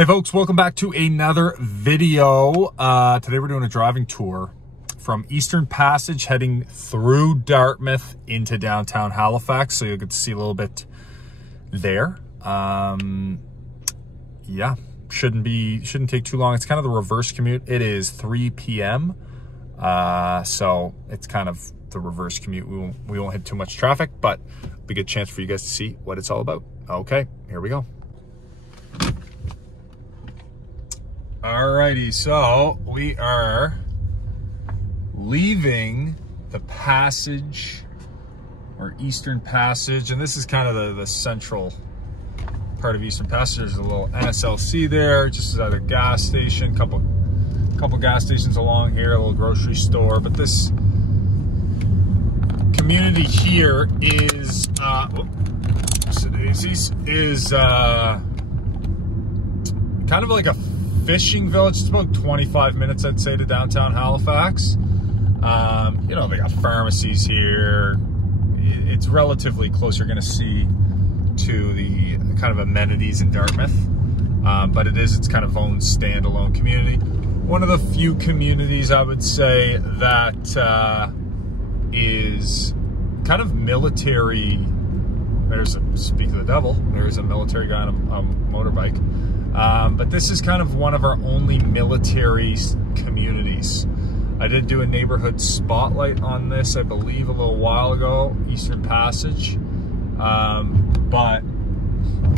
Hey folks, welcome back to another video. Today we're doing a driving tour from Eastern Passage heading through Dartmouth into downtown Halifax. So you'll get to see a little bit there. Yeah, shouldn't take too long. It's kind of the reverse commute. It is 3 p.m. So it's kind of the reverse commute. We won't hit too much traffic, but it'll be a good chance for you guys to see what it's all about. Okay, here we go. Alrighty, so we are leaving the passage or Eastern Passage, and this is kind of the central part of Eastern Passage. There's a little NSLC there, just at a gas station, couple gas stations along here, a little grocery store. But this community here is kind of like a fishing village. It's about 25 minutes, I'd say, to downtown Halifax. You know, they got pharmacies here. It's relatively close. You're going to see to the kind of amenities in Dartmouth, but it's kind of own standalone community. One of the few communities, I would say, that is kind of military. Speak of the devil, there's a military guy on a motorbike. But this is kind of one of our only military communities. I did do a neighborhood spotlight on this, I believe, a little while ago, Eastern Passage. But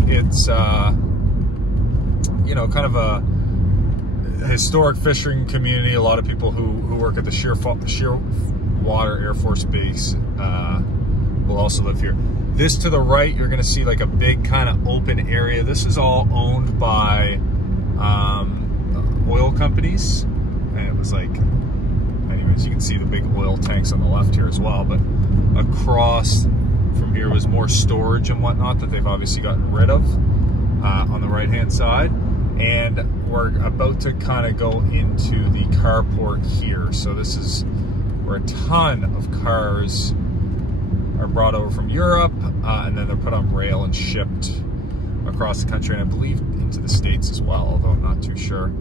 it's, you know, kind of a historic fishing community. A lot of people who work at the Shearwater Air Force Base will also live here. This to the right, you're going to see like a big kind of open area. This is all owned by oil companies, and it was like, anyways, you can see the big oil tanks on the left here as well. But across from here was more storage and whatnot that they've obviously gotten rid of on the right hand side. And we're about to kind of go into the carport here. So this is where a ton of cars are brought over from Europe, and then they're put on rail and shipped across the country, and I believe into the States as well, although I'm not too sure.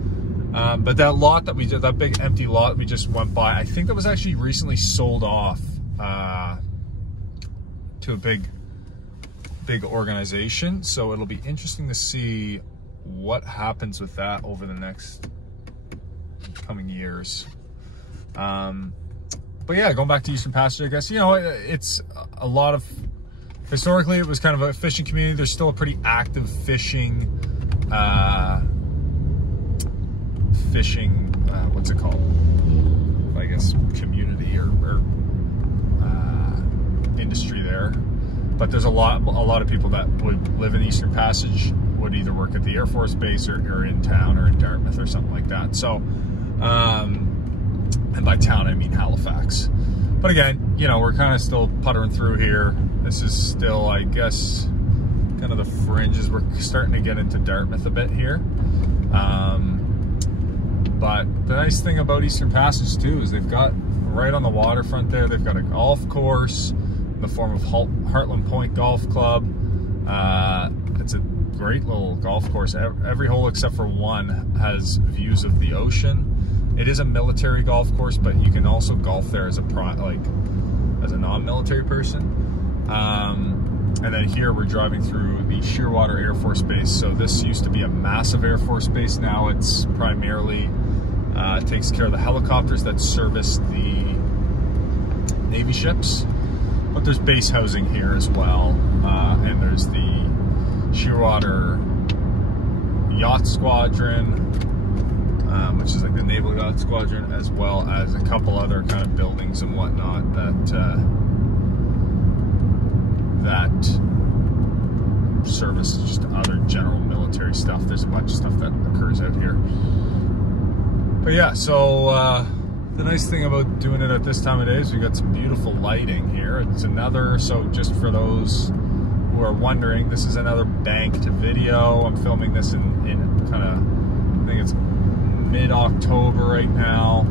But that lot that we did, that big empty lot we just went by, I think that was actually recently sold off to a big organization. So it'll be interesting to see what happens with that over the next coming years. But yeah, going back to Eastern Passage, I guess, you know, it's a lot of, historically it was kind of a fishing community. There's still a pretty active fishing, what's it called? I guess community or industry there. But there's a lot of people that would live in Eastern Passage, would either work at the Air Force Base or in town or in Dartmouth or something like that. So, and by town, I mean Halifax. But again, you know, we're kind of still puttering through here. This is still, I guess, kind of the fringes. We're starting to get into Dartmouth a bit here. But the nice thing about Eastern Passage, too, is they've got, right on the waterfront there, they've got a golf course in the form of Heartland Point Golf Club. It's a great little golf course. Every hole except for one has views of the ocean. It is a military golf course, but you can also golf there as a non-military person. And then here we're driving through the Shearwater Air Force Base. So this used to be a massive Air Force base. Now it's primarily it takes care of the helicopters that service the Navy ships. But there's base housing here as well, and there's the Shearwater Yacht Squadron, which is like the Naval Yacht Squadron, as well as a couple other kind of buildings and whatnot that service just other general military stuff. There's a bunch of stuff that occurs out here. But yeah, so the nice thing about doing it at this time of day is we got some beautiful lighting here. It's another, so just for those who are wondering, this is another banked video. I'm filming this in kind of, I think it's mid-October right now,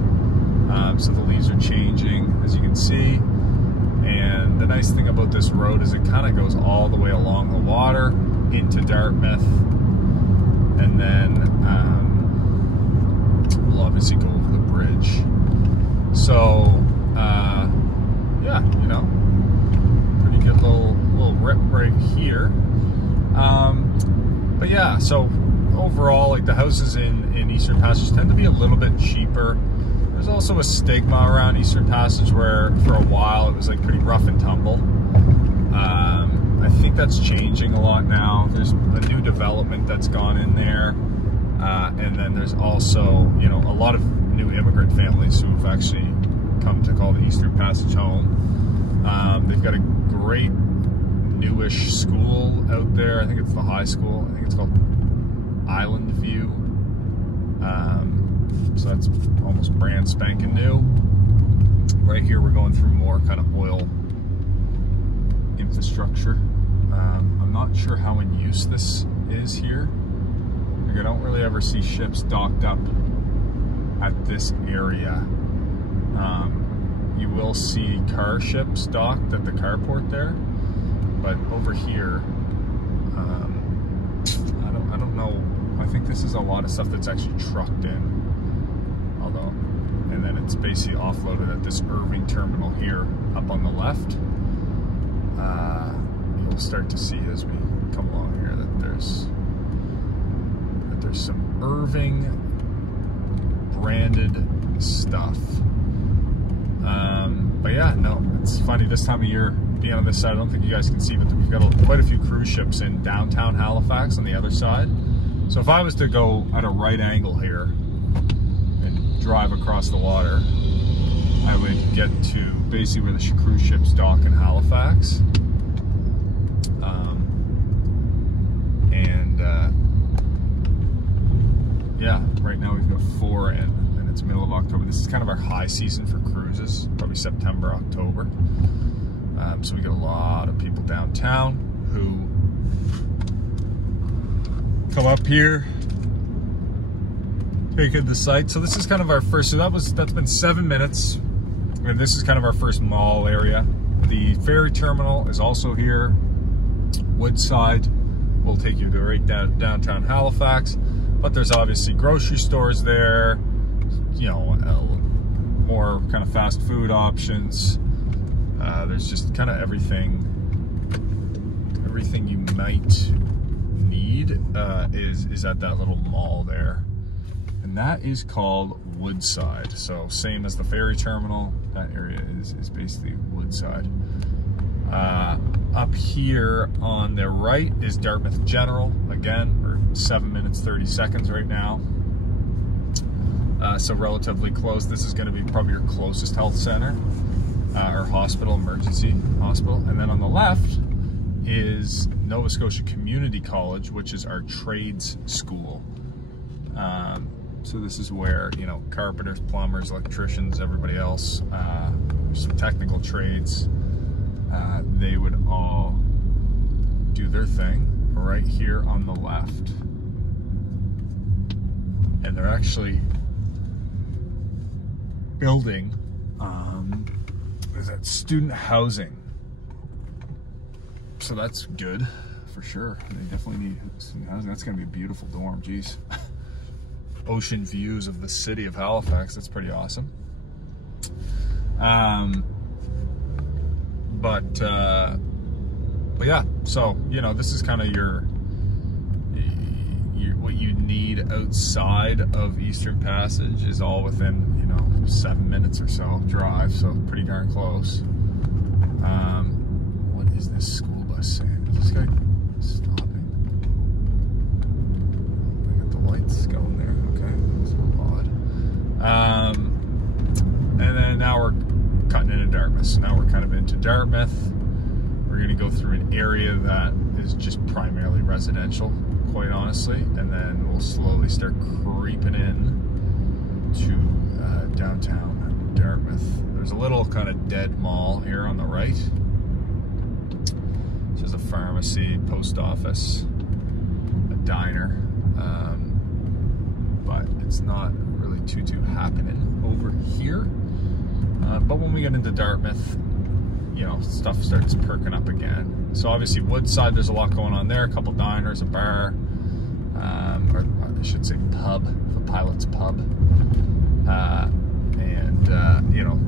so the leaves are changing, as you can see. And the nice thing about this road is it kind of goes all the way along the water into Dartmouth, and then as you go over the bridge. So, yeah, you know, pretty good little rip right here. But yeah, so overall, like the houses in Eastern Passage tend to be a little bit cheaper. There's also a stigma around Eastern Passage where for a while it was like pretty rough and tumble. I think that's changing a lot now. There's a new development that's gone in there. And then there's also, you know, a lot of new immigrant families who have actually come to call the Eastern Passage home. They've got a great newish school out there. I think it's the high school. I think it's called Island View. So that's almost brand spanking new. Right here we're going through more kind of oil infrastructure. I'm not sure how in use this is here. Like I don't really ever see ships docked up at this area. You will see car ships docked at the carport there, but over here, I don't know. I think this is a lot of stuff that's actually trucked in. Although, and then it's basically offloaded at this Irving terminal here up on the left. You'll start to see as we come along here that there's some Irving branded stuff. But yeah, no, it's funny this time of year being on this side. I don't think you guys can see, but we've got quite a few cruise ships in downtown Halifax on the other side. So if I was to go at a right angle here and drive across the water, I would get to basically where the cruise ships dock in Halifax. Yeah, right now we've got 4 in, and it's middle of October. This is kind of our high season for cruises, probably September, October. So we get a lot of people downtown who come up here, take in the site. So this is kind of our first, so that's been 7 minutes, and this is kind of our first mall area. The ferry terminal is also here. Woodside will take you to right downtown Halifax. But there's obviously grocery stores there, you know, more kind of fast food options. There's just kind of everything you might need is at that little mall there. And that is called Woodside. So same as the ferry terminal, that area is basically Woodside. Up here on the right is Dartmouth General. Again, we're 7 minutes 30 seconds right now. So relatively close. This is going to be probably your closest health center or hospital, emergency hospital. And then on the left is Nova Scotia Community College, which is our trades school. So this is where, you know, carpenters, plumbers, electricians, everybody else, some technical trades, they would all do their thing right here on the left. And they're actually building is that student housing. So that's good for sure. They definitely need student housing. That's gonna be a beautiful dorm, geez. Ocean views of the city of Halifax, that's pretty awesome. But yeah, so, you know, this is kind of your what you need outside of Eastern Passage is all within, you know, 7 minutes or so drive, so pretty darn close. What is this school bus saying? Is this guy stopping? They got the lights going there, okay, that's a little odd. And then now we're cutting into Dartmouth, so now we're kind of into Dartmouth. We're going to go through an area that is just primarily residential, quite honestly, and then we'll slowly start creeping in to downtown Dartmouth. There's a little kind of dead mall here on the right. This is a pharmacy, post office, a diner, but it's not really too happening over here. But when we get into Dartmouth, you know, stuff starts perking up again. So obviously Woodside, there's a lot going on there. A couple diners, a bar, or I should say pub, the Pilot's Pub. You know,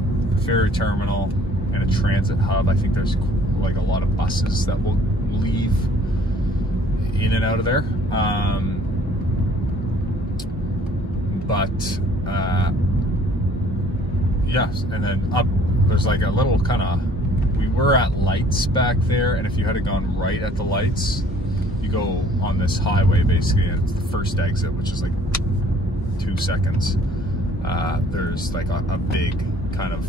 ferry terminal and a transit hub. I think there's like a lot of buses that will leave in and out of there. Yes, and then up there's like a little kind of, we were at lights back there, and if you had gone right at the lights, you go on this highway basically, and it's the first exit, which is like 2 seconds. There's like a big kind of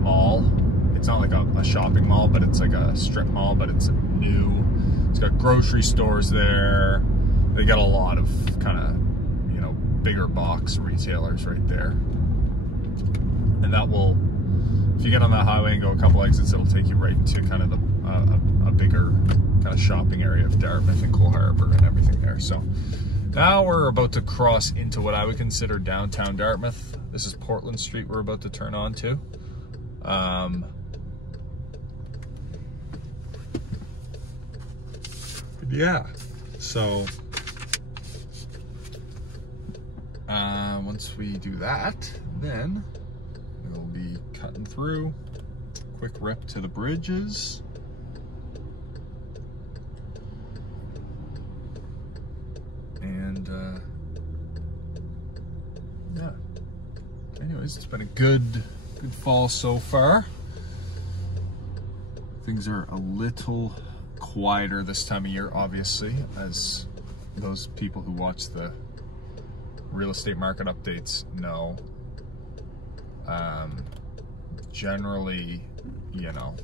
mall. It's not like a shopping mall, but it's like a strip mall, but it's new. It's got grocery stores there. They got a lot of kind of, you know, bigger box retailers right there. And that will, if you get on that highway and go a couple exits, it'll take you right to kind of a bigger kind of shopping area of Dartmouth and Cole Harbour and everything there. So now we're about to cross into what I would consider downtown Dartmouth. This is Portland Street we're about to turn on to. Yeah, so once we do that, then we'll be cutting through. Quick rip to the bridges. And yeah, anyways, it's been a good fall so far. Things are a little quieter this time of year, obviously, as those people who watch the real estate market updates know. Generally, you know,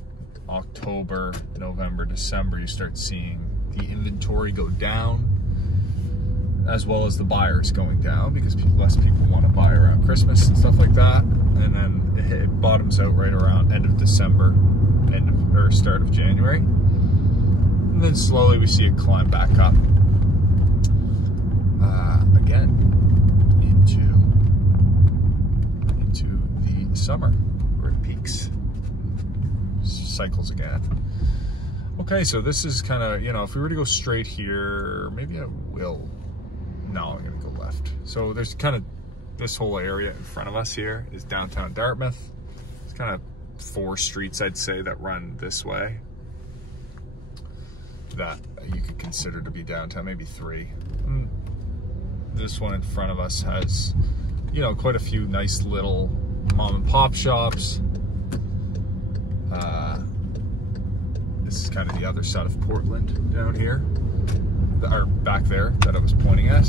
October, November, December, you start seeing the inventory go down, as well as the buyers going down, because less people want to buy around Christmas and stuff like that. And then it bottoms out right around end of December, or start of January. And then slowly we see it climb back up again into the summer, where it peaks, cycles again. Okay, so this is kind of, you know, if we were to go straight here, maybe I will. No, I'm gonna go left. So there's kind of this whole area in front of us here is downtown Dartmouth. It's kind of 4 streets, I'd say, that run this way that you could consider to be downtown, maybe 3. This one in front of us has, you know, quite a few nice little mom and pop shops. This is kind of the other side of Portland down here, or back there that I was pointing at.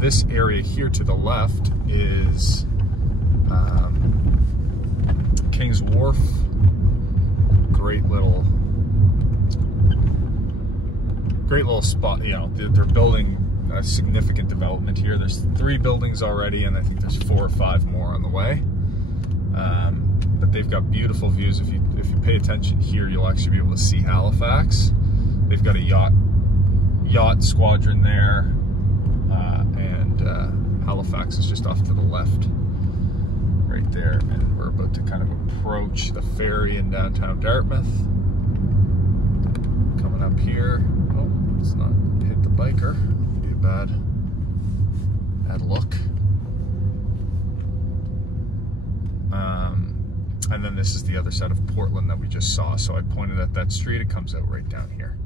This area here to the left is King's Wharf. Great little spot. You know, they're building a significant development here. There's 3 buildings already, and I think there's 4 or 5 more on the way. But they've got beautiful views. If you pay attention here, you'll actually be able to see Halifax. They've got a yacht squadron there, and Halifax is just off to the left right there, and we're about to kind of approach the ferry in downtown Dartmouth. Coming up here. Oh, let's not hit the biker. It'd be a bad look. And then this is the other side of Portland that we just saw. So I pointed at that street, it comes out right down here.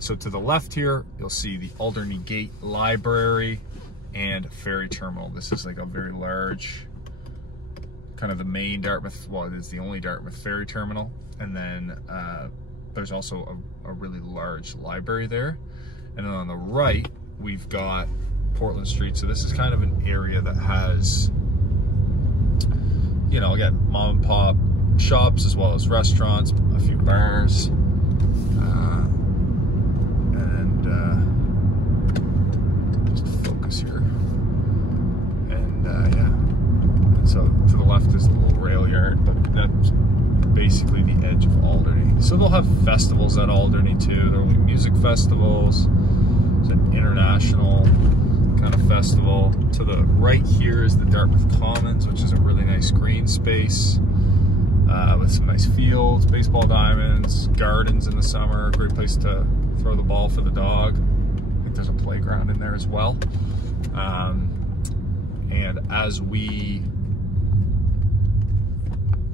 So to the left here, you'll see the Alderney Gate Library and Ferry Terminal. This is like a very large, kind of the main Dartmouth, well, it is the only Dartmouth ferry terminal. And then there's also a really large library there. And then on the right, we've got Portland Street. So this is kind of an area that has, you know, again, mom and pop shops as well as restaurants, a few bars. Just focus here. And yeah. And so to the left is the little rail yard, but that's basically the edge of Alderney. So they'll have festivals at Alderney too. There'll be music festivals. There's an international kind of festival. To the right here is the Dartmouth Commons, which is a really nice green space with some nice fields, baseball diamonds, gardens in the summer, a great place to throw the ball for the dog. I think there's a playground in there as well. And as we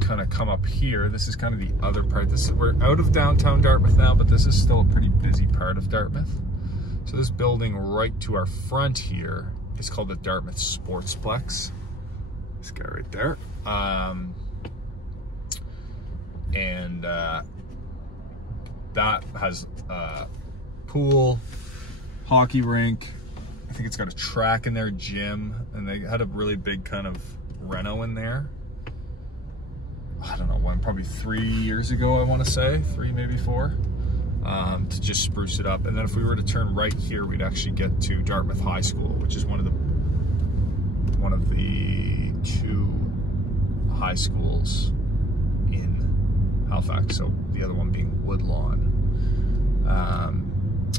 kind of come up here, this is kind of the other part. We're out of downtown Dartmouth now, but this is still a pretty busy part of Dartmouth. So this building right to our front here is called the Dartmouth Sportsplex. This guy right there. That has a pool, hockey rink. I think it's got a track in there, gym, and they had a really big kind of reno in there. I don't know when, probably 3 years ago, I want to say, 3, maybe 4, to just spruce it up. And then if we were to turn right here, we'd actually get to Dartmouth High School, which is one of the 2 high schools in Halifax. So the other one being Woodlawn.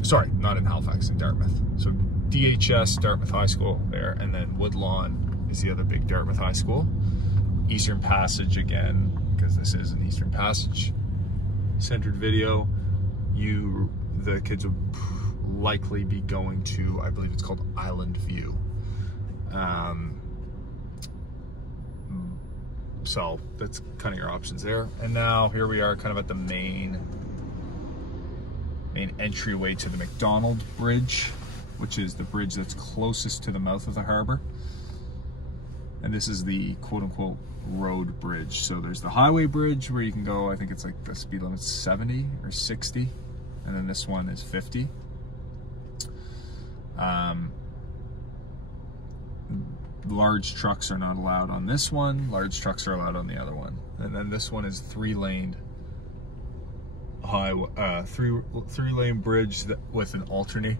Sorry, not in Halifax, in Dartmouth. So DHS, Dartmouth High School there, and then Woodlawn is the other big Dartmouth High School. Eastern Passage again, because this is an Eastern Passage centered video. The kids would likely be going to, I believe it's called Island View. So that's kind of your options there. And now here we are kind of at the main entryway to the McDonald Bridge, which is the bridge that's closest to the mouth of the harbor. And this is the quote-unquote road bridge. So there's the highway bridge where you can go, I think it's like the speed limit's 70 or 60, and then this one is 50. Large trucks are not allowed on this one. Large trucks are allowed on the other one. And then this one is 3-lane highway, three-lane bridge with an alternating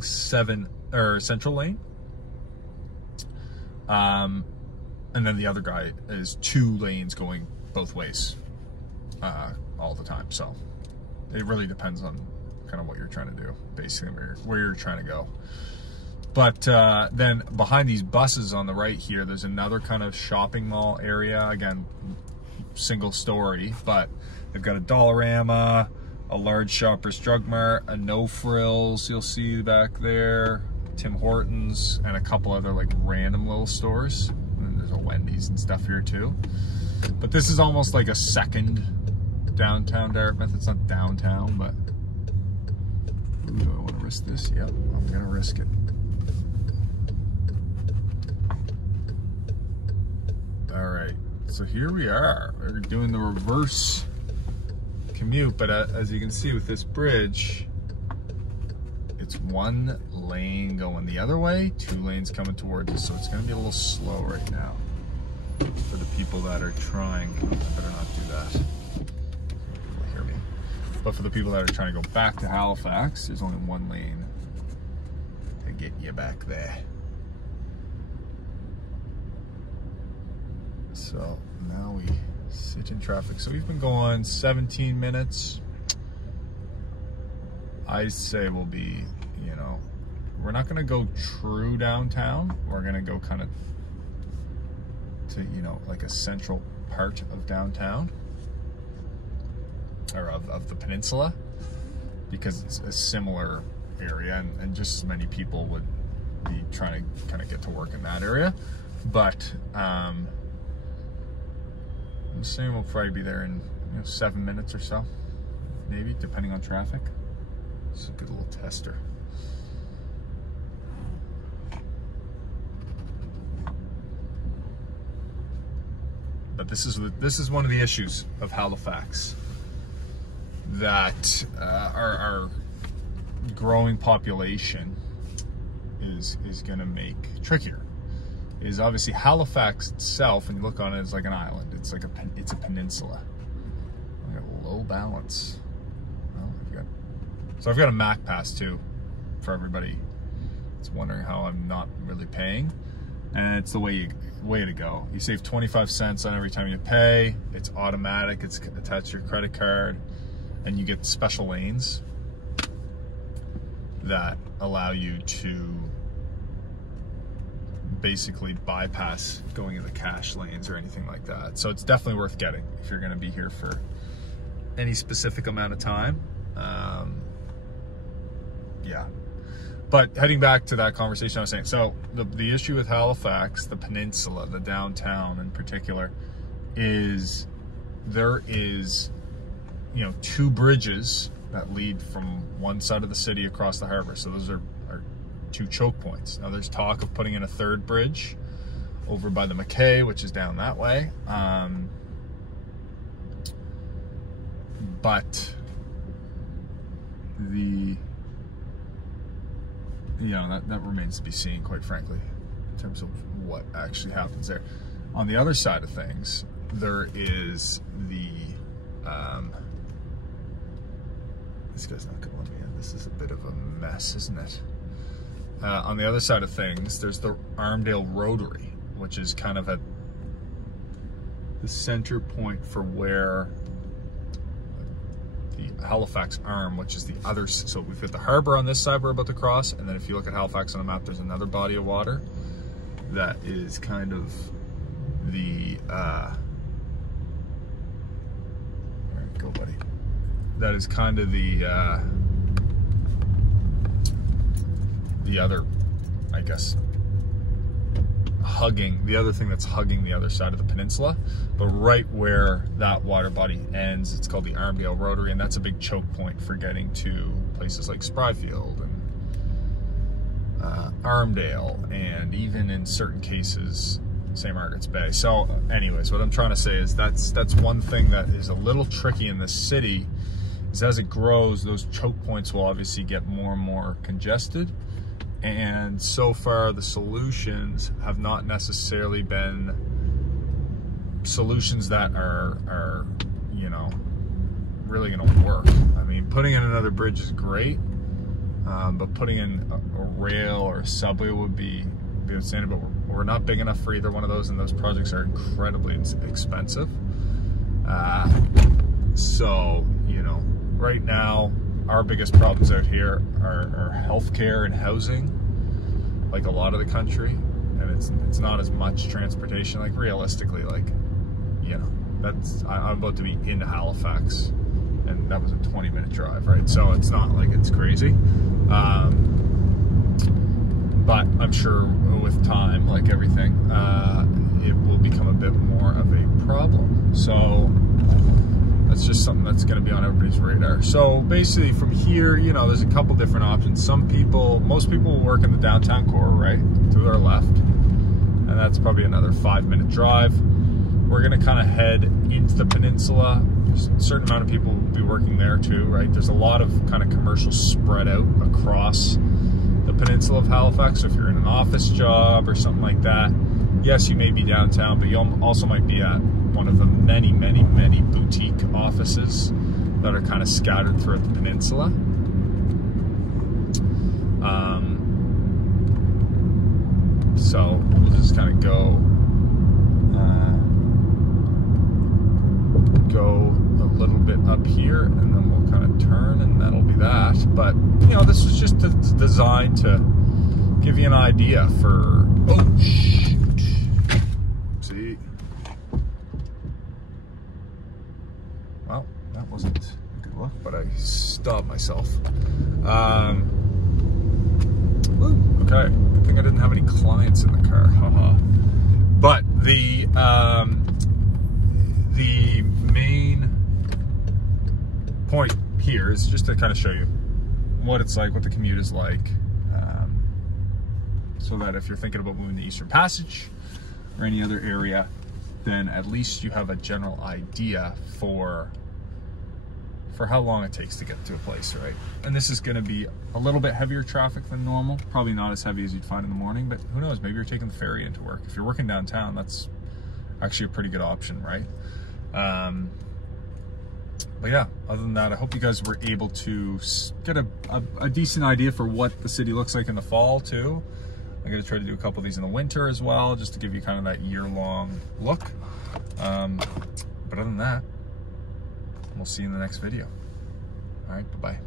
central lane. And then the other guy is 2 lanes going both ways all the time. So it really depends on kind of what you're trying to do, basically where you're trying to go. But then behind these buses on the right here, there's another kind of shopping mall area. Again, single story, but they've got a Dollarama, a large Shoppers Drug Mart, a No Frills you'll see back there, Tim Hortons, and a couple other like random little stores. And there's a Wendy's and stuff here too. But this is almost like a second downtown Dartmouth. It's not downtown, but ooh, do I want to risk this? Yep, I'm gonna risk it. All right, so here we are. We're doing the reverse commute, but as you can see with this bridge, it's 1 lane going the other way, 2 lanes coming towards us, so it's going to be a little slow right now for the people that are trying. I better not do that. People hear me. But for the people that are trying to go back to Halifax, there's only 1 lane to get you back there. So now we sit in traffic. So we've been going 17 minutes. I say we'll be, we're not going to go true downtown. We're going to go kind of to, like a central part of downtown, or of the peninsula, because it's a similar area, and just as many people would be trying to kind of get to work in that area. But I'm saying we'll probably be there in 7 minutes or so, maybe, depending on traffic. It's a good little tester. But this is one of the issues of Halifax, that our growing population is going to make trickier. Is obviously Halifax itself, and you look on it, it's like an island. It's like it's a peninsula. We got low balance. Well, so I've got a Mac Pass too, for everybody that's wondering how I'm not really paying. And it's the way to go. You save 25 cents on every time you pay. It's automatic. It's attached to your credit card, and you get special lanes that allow you to basically bypass going in the cash lanes or anything like that. So it's definitely worth getting if you're going to be here for any specific amount of time. yeah. But heading back to that conversation I was saying, so the issue with Halifax, the peninsula, the downtown in particular, is there is, you know, 2 bridges that lead from one side of the city across the harbor. So those are 2 choke points. Now there's talk of putting in a 3rd bridge over by the McKay, which is down that way. But that remains to be seen, quite frankly, in terms of what actually happens there. On the other side of things, there is the this guy's not gonna let me in. This is a bit of a mess, isn't it? On the other side of things, there's the Armdale Rotary, which is kind of at the center point for where the Halifax Arm, which is the other, so we've got the harbor on this side we're about to cross, and then if you look at Halifax on the map, there's another body of water that is kind of the, there you go, buddy. That is kind of the other, I guess, the other thing that's hugging the other side of the peninsula. But right where that water body ends, it's called the Armdale Rotary, and that's a big choke point for getting to places like Spryfield and Armdale, and even in certain cases, St. Margaret's Bay. So anyways, what I'm trying to say is that's one thing that is a little tricky in this city, is as it grows, those choke points will obviously get more and more congested. And so far, the solutions have not necessarily been solutions that are you know, really going to work. I mean, putting in another bridge is great, but putting in a rail or a subway would be outstanding. But we're not big enough for either one of those, and those projects are incredibly expensive. So, you know, right now, our biggest problems out here are healthcare and housing, like a lot of the country, and it's not as much transportation. Like realistically, like, you know, I'm about to be in Halifax, and that was a 20-minute drive, right? So it's not like it's crazy, but I'm sure with time, like everything, it will become a bit more of a problem. So that's just something that's going to be on everybody's radar. So basically from here, you know, there's a couple different options. Most people will work in the downtown core, right, to their left. And that's probably another 5-minute drive. We're going to kind of head into the peninsula. There's a certain amount of people will be working there too, right? There's a lot of kind of commercial spread out across the peninsula of Halifax. So if you're in an office job or something like that, yes, you may be downtown, but you also might be at one of the many, many, many boutique offices that are kind of scattered throughout the peninsula. So we'll just kind of go a little bit up here, and then we'll kind of turn, and that'll be that. But, you know, this was just designed to give you an idea for, oh, shoot. See? Well, that wasn't a good look, but I stopped myself. Ooh, okay, good thing I didn't have any clients in the car, haha. But the main point here is just to kind of show you what it's like, what the commute is like, so that if you're thinking about moving the Eastern Passage or any other area, then at least you have a general idea for how long it takes to get to a place, right? And this is going to be a little bit heavier traffic than normal, probably not as heavy as you'd find in the morning, but who knows, maybe you're taking the ferry into work. If you're working downtown, that's actually a pretty good option, right? But yeah, other than that, I hope you guys were able to get a decent idea for what the city looks like in the fall too. I'm going to try to do a couple of these in the winter as well, just to give you kind of that year-long look. But other than that, we'll see you in the next video. All right, bye-bye.